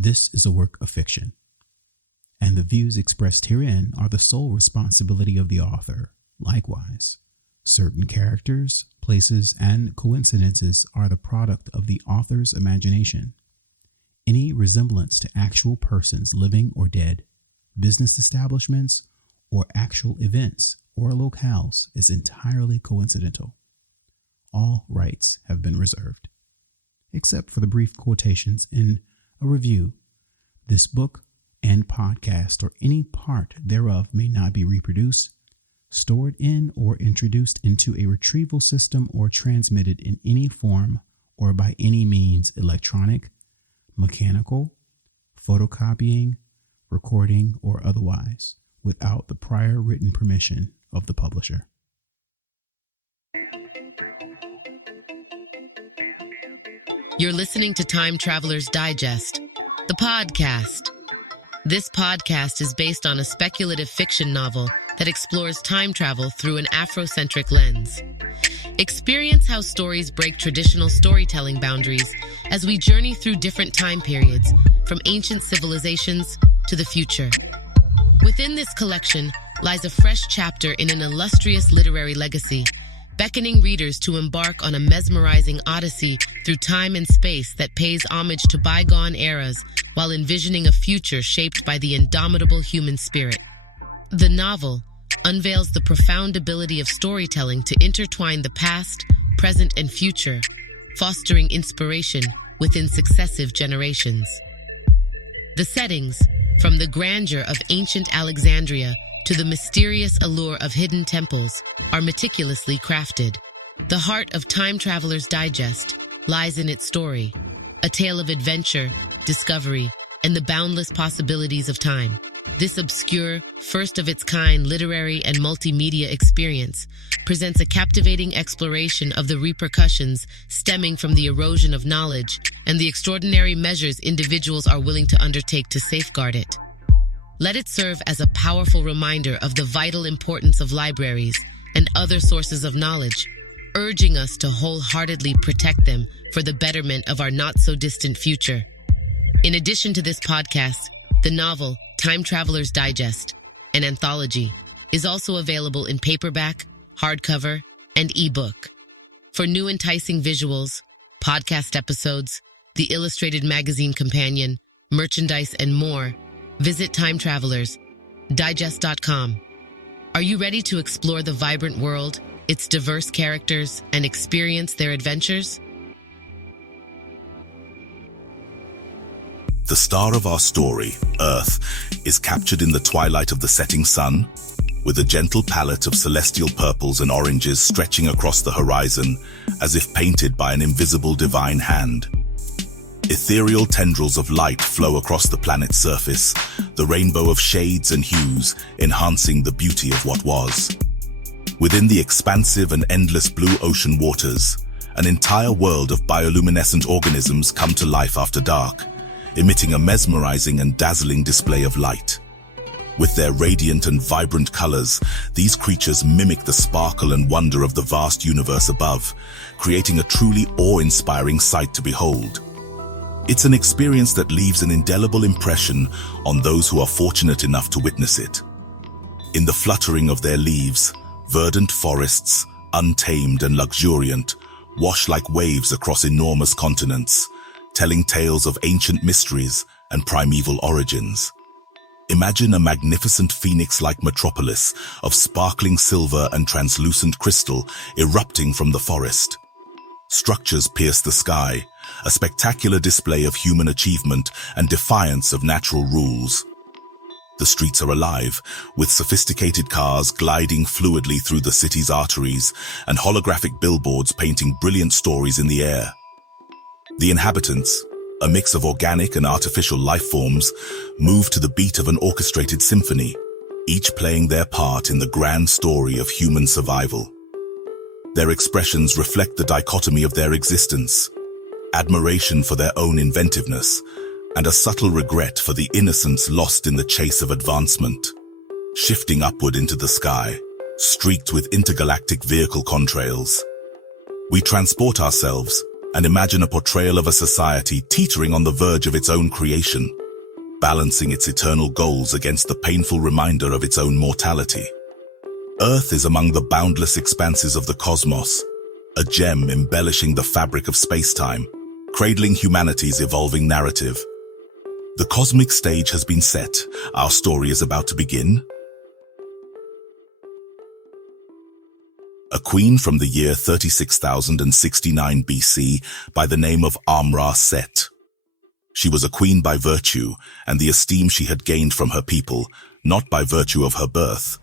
This is a work of fiction, and the views expressed herein are the sole responsibility of the author. Likewise, certain characters, places, and coincidences are the product of the author's imagination. Any resemblance to actual persons, living or dead, business establishments, or actual events or locales is entirely coincidental. All rights have been reserved, except for the brief quotations in a review. This book and podcast or any part thereof may not be reproduced, stored in, or introduced into a retrieval system or transmitted in any form or by any means, electronic, mechanical, photocopying, recording, or otherwise, without the prior written permission of the publisher. You're listening to Time Traveler's Digest, the podcast. This podcast is based on a speculative fiction novel that explores time travel through an Afrocentric lens. Experience how stories break traditional storytelling boundaries as we journey through different time periods, from ancient civilizations to the future. Within this collection lies a fresh chapter in an illustrious literary legacy, beckoning readers to embark on a mesmerizing odyssey through time and space that pays homage to bygone eras while envisioning a future shaped by the indomitable human spirit. The novel unveils the profound ability of storytelling to intertwine the past, present, and future, fostering inspiration within successive generations. The settings, from the grandeur of ancient Alexandria to the mysterious allure of hidden temples, are meticulously crafted. The heart of Time Traveler's Digest lies in its story, a tale of adventure, discovery, and the boundless possibilities of time. This obscure, first-of-its-kind literary and multimedia experience presents a captivating exploration of the repercussions stemming from the erosion of knowledge and the extraordinary measures individuals are willing to undertake to safeguard it. Let it serve as a powerful reminder of the vital importance of libraries and other sources of knowledge, urging us to wholeheartedly protect them for the betterment of our not-so-distant future. In addition to this podcast, the novel Time Traveler's Digest, an anthology, is also available in paperback, hardcover, and ebook. For new enticing visuals, podcast episodes, the illustrated magazine companion, merchandise, and more, visit TimeTravelersDigest.com. Are you ready to explore the vibrant world, its diverse characters, and experience their adventures? The star of our story, Earth, is captured in the twilight of the setting sun, with a gentle palette of celestial purples and oranges stretching across the horizon as if painted by an invisible divine hand. Ethereal tendrils of light flow across the planet's surface, the rainbow of shades and hues enhancing the beauty of what was. Within the expansive and endless blue ocean waters, an entire world of bioluminescent organisms come to life after dark, emitting a mesmerizing and dazzling display of light. With their radiant and vibrant colors, these creatures mimic the sparkle and wonder of the vast universe above, creating a truly awe-inspiring sight to behold. It's an experience that leaves an indelible impression on those who are fortunate enough to witness it. In the fluttering of their leaves, verdant forests, untamed and luxuriant, wash like waves across enormous continents, telling tales of ancient mysteries and primeval origins. Imagine a magnificent phoenix-like metropolis of sparkling silver and translucent crystal erupting from the forest. Structures pierce the sky, a spectacular display of human achievement and defiance of natural rules. The streets are alive, with sophisticated cars gliding fluidly through the city's arteries and holographic billboards painting brilliant stories in the air. The inhabitants, a mix of organic and artificial life forms, move to the beat of an orchestrated symphony, each playing their part in the grand story of human survival. Their expressions reflect the dichotomy of their existence: admiration for their own inventiveness, and a subtle regret for the innocence lost in the chase of advancement. Shifting upward into the sky, streaked with intergalactic vehicle contrails, we transport ourselves, And imagine a portrayal of a society teetering on the verge of its own creation, balancing its eternal goals against the painful reminder of its own mortality. Earth is among the boundless expanses of the cosmos, a gem embellishing the fabric of space-time, cradling humanity's evolving narrative. The cosmic stage has been set. Our story is about to begin. A queen from the year 36,069 BC by the name of Amara Set. She was a queen by virtue and the esteem she had gained from her people, not by virtue of her birth.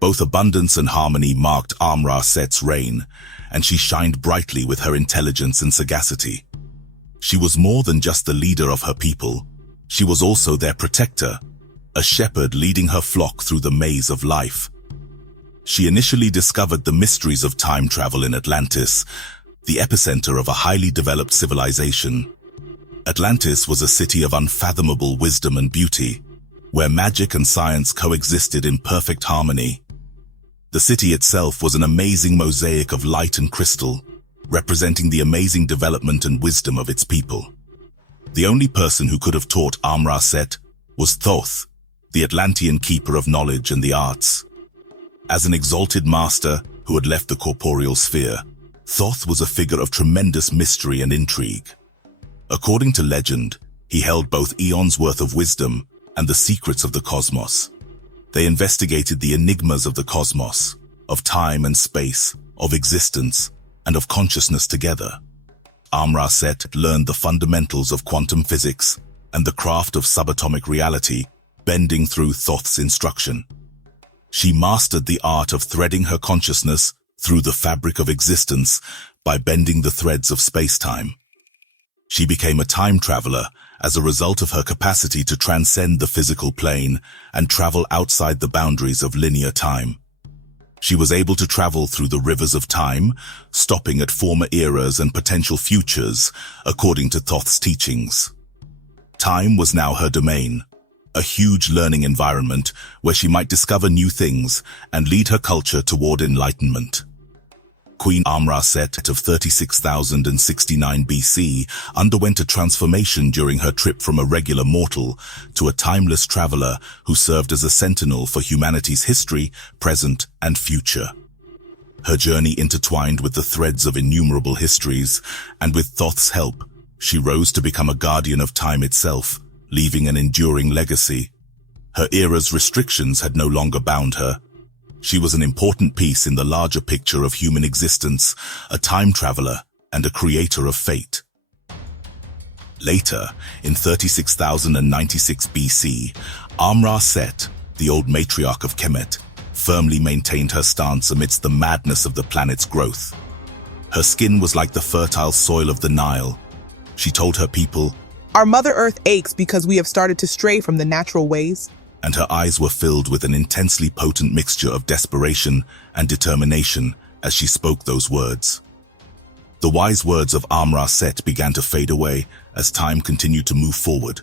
Both abundance and harmony marked Amara Set's reign, and she shined brightly with her intelligence and sagacity. She was more than just the leader of her people. She was also their protector, a shepherd leading her flock through the maze of life. She initially discovered the mysteries of time travel in Atlantis, the epicenter of a highly developed civilization. Atlantis was a city of unfathomable wisdom and beauty, where magic and science coexisted in perfect harmony. The city itself was an amazing mosaic of light and crystal, representing the amazing development and wisdom of its people. The only person who could have taught Amara Set was Thoth, the Atlantean keeper of knowledge and the arts. As an exalted master who had left the corporeal sphere, Thoth was a figure of tremendous mystery and intrigue. According to legend, he held both eons' worth of wisdom and the secrets of the cosmos. They investigated the enigmas of the cosmos, of time and space, of existence, and of consciousness together. Amara Set learned the fundamentals of quantum physics and the craft of subatomic reality, bending through Thoth's instruction. She mastered the art of threading her consciousness through the fabric of existence by bending the threads of space-time. She became a time traveler as a result of her capacity to transcend the physical plane and travel outside the boundaries of linear time. She was able to travel through the rivers of time, stopping at former eras and potential futures, according to Thoth's teachings. Time was now her domain, a huge learning environment where she might discover new things and lead her culture toward enlightenment. Queen Amara Set of 36,069 BC underwent a transformation during her trip from a regular mortal to a timeless traveler who served as a sentinel for humanity's history, present, and future. Her journey intertwined with the threads of innumerable histories, and with Thoth's help, she rose to become a guardian of time itself, leaving an enduring legacy. Her era's restrictions had no longer bound her. She was an important piece in the larger picture of human existence, a time traveler and a creator of fate. Later, in 36,096 BC, Amara Set, the old matriarch of Kemet, firmly maintained her stance amidst the madness of the planet's growth. Her skin was like the fertile soil of the Nile. She told her people, "Our Mother Earth aches because we have started to stray from the natural ways." And her eyes were filled with an intensely potent mixture of desperation and determination as she spoke those words. The wise words of Amara Set began to fade away as time continued to move forward,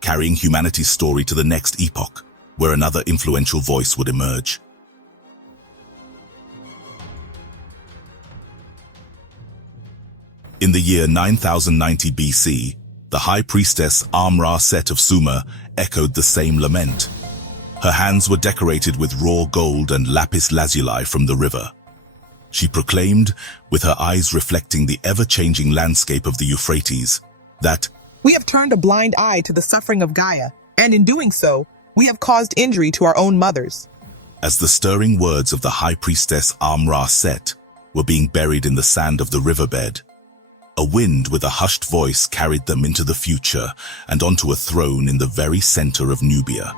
carrying humanity's story to the next epoch, where another influential voice would emerge. In the year 9090 BC, the high priestess Amara Set of Sumer echoed the same lament. Her hands were decorated with raw gold and lapis lazuli from the river. She proclaimed, with her eyes reflecting the ever-changing landscape of the Euphrates, that "We have turned a blind eye to the suffering of Gaia, and in doing so, we have caused injury to our own mothers." As the stirring words of the high priestess Amara Set were being buried in the sand of the riverbed, a wind with a hushed voice carried them into the future and onto a throne in the very center of Nubia.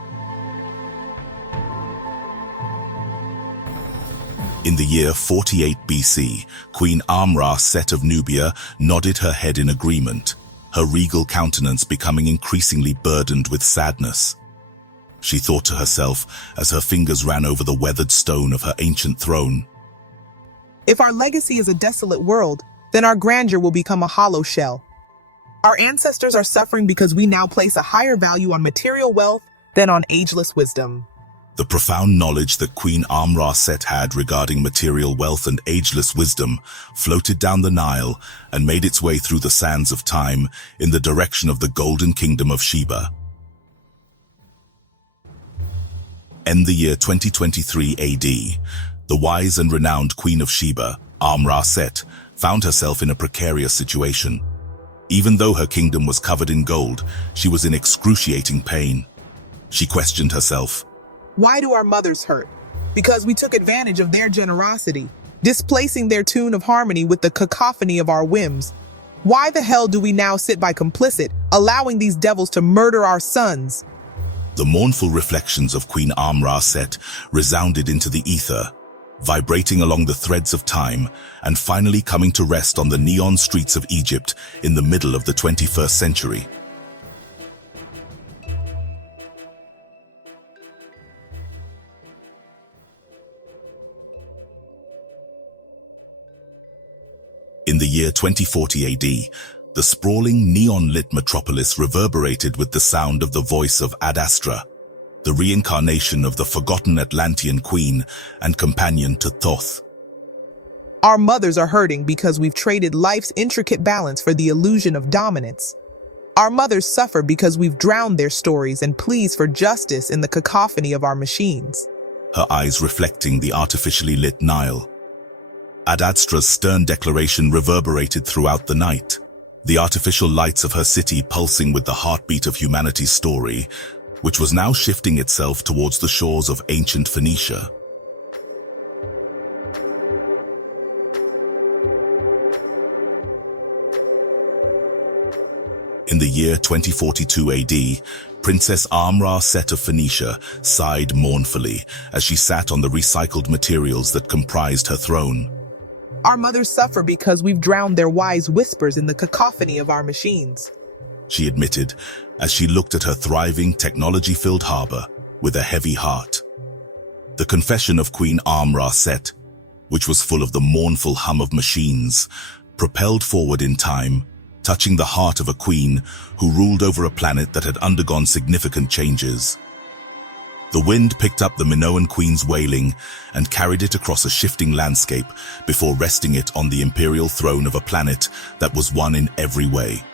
In the year 48 BC, Queen Amara Set of Nubia nodded her head in agreement, her regal countenance becoming increasingly burdened with sadness. She thought to herself as her fingers ran over the weathered stone of her ancient throne. "If our legacy is a desolate world, then our grandeur will become a hollow shell. Our ancestors are suffering because we now place a higher value on material wealth than on ageless wisdom." The profound knowledge that Queen Amara Set had regarding material wealth and ageless wisdom floated down the Nile and made its way through the sands of time in the direction of the Golden Kingdom of Sheba. In the year 2023 AD, the wise and renowned Queen of Sheba, Amara Set, found herself in a precarious situation. Even though her kingdom was covered in gold, she was in excruciating pain. She questioned herself. Why do our mothers hurt? Because we took advantage of their generosity, displacing their tune of harmony with the cacophony of our whims. Why the hell do we now sit by complicit, allowing these devils to murder our sons? The mournful reflections of Queen Amara Set resounded into the ether, vibrating along the threads of time and finally coming to rest on the neon streets of Egypt in the middle of the 21st century. In the year 2040 AD, the sprawling neon-lit metropolis reverberated with the sound of the voice of Ad Astra, the reincarnation of the forgotten Atlantean queen and companion to Thoth. Our mothers are hurting because we've traded life's intricate balance for the illusion of dominance. Our mothers suffer because we've drowned their stories and pleas for justice in the cacophony of our machines. Her eyes reflecting the artificially lit Nile. Ad Astra's stern declaration reverberated throughout the night, the artificial lights of her city pulsing with the heartbeat of humanity's story, which was now shifting itself towards the shores of ancient Phoenicia. In the year 2042 AD, Princess Amara Set of Phoenicia sighed mournfully as she sat on the recycled materials that comprised her throne. Our mothers suffer because we've drowned their wise whispers in the cacophony of our machines, she admitted as she looked at her thriving, technology-filled harbor with a heavy heart. The confession of Queen Amara Set, which was full of the mournful hum of machines, propelled forward in time, touching the heart of a queen who ruled over a planet that had undergone significant changes. The wind picked up the Minoan queen's wailing and carried it across a shifting landscape before resting it on the imperial throne of a planet that was one in every way.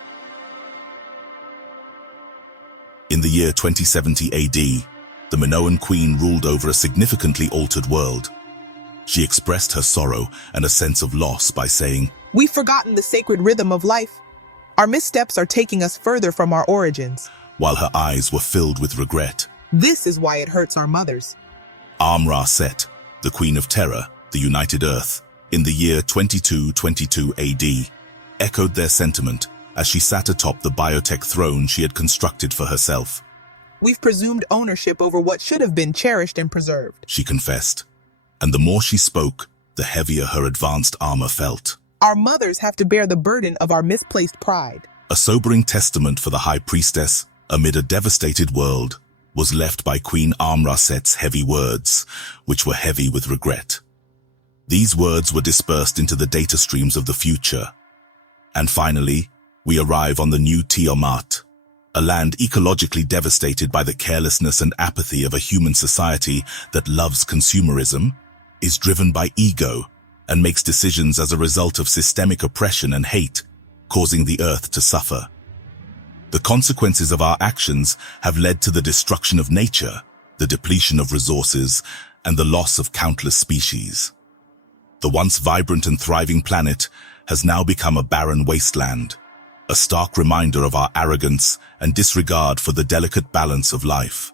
In the year 2070 AD, the Minoan queen ruled over a significantly altered world. She expressed her sorrow and a sense of loss by saying, "We've forgotten the sacred rhythm of life. Our missteps are taking us further from our origins," while her eyes were filled with regret. This is why it hurts our mothers. Amara Set, the Queen of Terror, the United Earth, in the year 2222 AD, echoed their sentiment as she sat atop the biotech throne she had constructed for herself. "We've presumed ownership over what should have been cherished and preserved," she confessed, and the more she spoke, the heavier her advanced armor felt. "Our mothers have to bear the burden of our misplaced pride." A sobering testament for the High Priestess, amid a devastated world, was left by Queen Amara Set's heavy words, which were heavy with regret. These words were dispersed into the data streams of the future. And finally, we arrive on the new Tiamat, a land ecologically devastated by the carelessness and apathy of a human society that loves consumerism, is driven by ego, and makes decisions as a result of systemic oppression and hate, causing the earth to suffer. The consequences of our actions have led to the destruction of nature, the depletion of resources, and the loss of countless species. The once vibrant and thriving planet has now become a barren wasteland, a stark reminder of our arrogance and disregard for the delicate balance of life.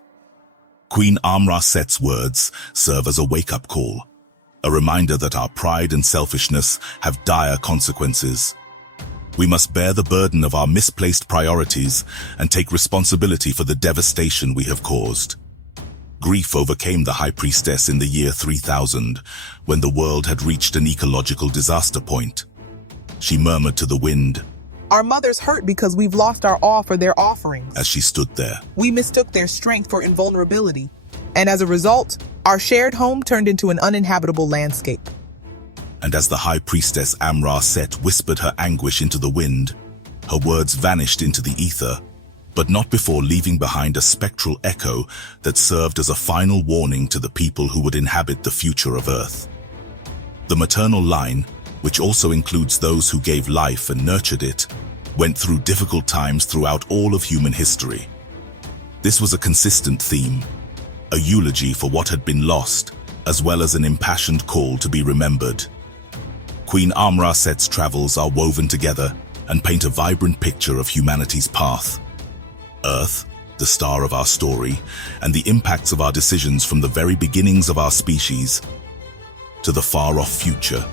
Queen Amara Set's words serve as a wake-up call, a reminder that our pride and selfishness have dire consequences. We must bear the burden of our misplaced priorities and take responsibility for the devastation we have caused. Grief overcame the High Priestess in the year 3000, when the world had reached an ecological disaster point. She murmured to the wind, "Our mothers hurt because we've lost our awe for their offerings," as she stood there. "We mistook their strength for invulnerability, and as a result, our shared home turned into an uninhabitable landscape." And as the High Priestess Amara Set whispered her anguish into the wind, her words vanished into the ether, but not before leaving behind a spectral echo that served as a final warning to the people who would inhabit the future of Earth. The maternal line, which also includes those who gave life and nurtured it, went through difficult times throughout all of human history. This was a consistent theme, a eulogy for what had been lost, as well as an impassioned call to be remembered. Queen Amara Set's travels are woven together and paint a vibrant picture of humanity's path. Earth, the star of our story, and the impacts of our decisions from the very beginnings of our species to the far-off future.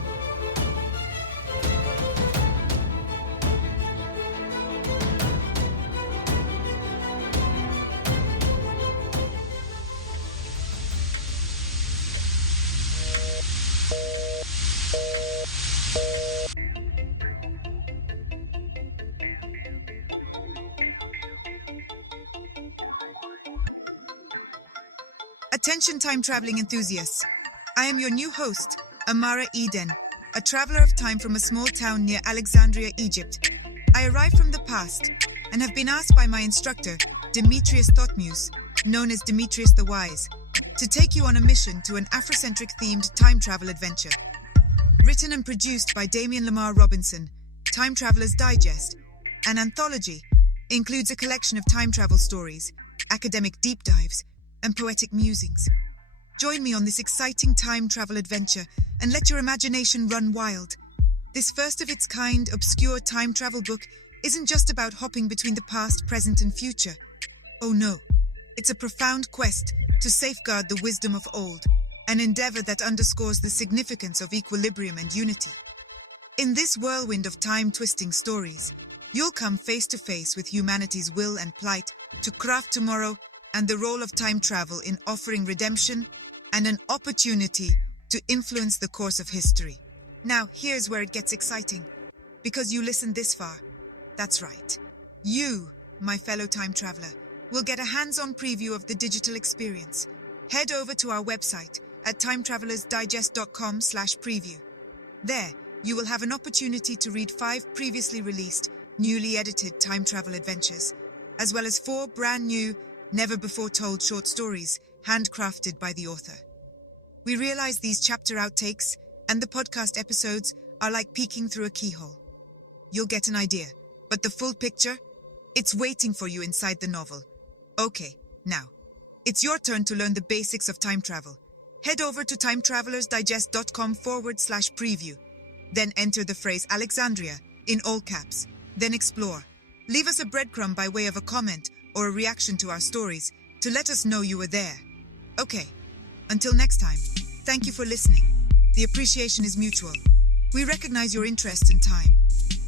Attention time-traveling enthusiasts. I am your new host, Amara Eden, a traveler of time from a small town near Alexandria, Egypt. I arrived from the past and have been asked by my instructor, Demetrius Thotmuse, known as Demetrius the Wise, to take you on a mission to an Afrocentric-themed time travel adventure. Written and produced by Damien Lamar Robinson, Time Traveler's Digest, an anthology, includes a collection of time travel stories, academic deep dives, and poetic musings. Join me on this exciting time travel adventure and let your imagination run wild. This first-of-its-kind, obscure time travel book isn't just about hopping between the past, present, and future. Oh no, it's a profound quest to safeguard the wisdom of old, an endeavor that underscores the significance of equilibrium and unity. In this whirlwind of time-twisting stories, you'll come face to face with humanity's will and plight to craft tomorrow and the role of time travel in offering redemption and an opportunity to influence the course of history. Now, here's where it gets exciting. Because you listened this far, that's right. You, my fellow time traveler, will get a hands-on preview of the digital experience. Head over to our website at timetravelersdigest.com/preview. There, you will have an opportunity to read 5 previously released, newly edited time travel adventures, as well as 4 brand new, never-before-told short stories handcrafted by the author. We realize these chapter outtakes and the podcast episodes are like peeking through a keyhole. You'll get an idea, but the full picture? It's waiting for you inside the novel. Okay, now, it's your turn to learn the basics of time travel. Head over to timetravelersdigest.com/preview. Then enter the phrase Alexandria in all caps. Then explore. Leave us a breadcrumb by way of a comment or a reaction to our stories to let us know you were there. Okay, until next time, thank you for listening. The appreciation is mutual. We recognize your interest in time.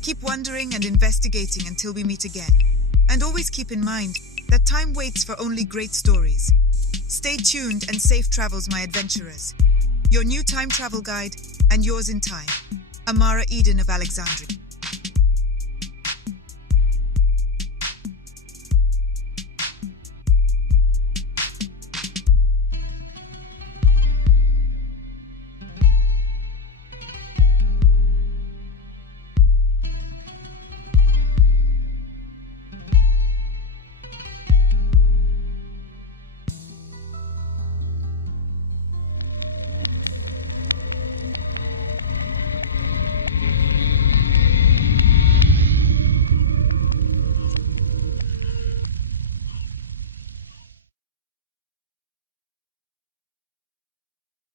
Keep wondering and investigating until we meet again. And always keep in mind that time waits for only great stories. Stay tuned and safe travels, my adventurers. Your new time travel guide and yours in time, Amara Eden of Alexandria.